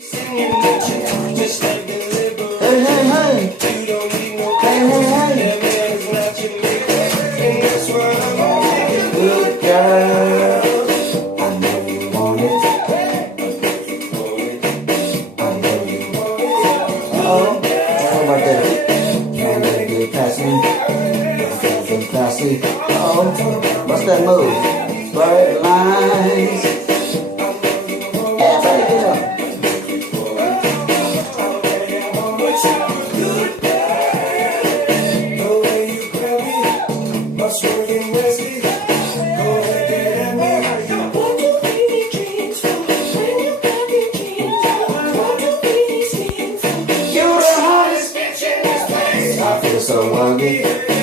Hey, hey, hey. Hey, hey, hey. Good girl. I know you want it. I know you want it. Oh, how about that? Can't let it get past me. Get past me. Oh, what's that move? Bird lines. Yeah, baby. I feel so hungry.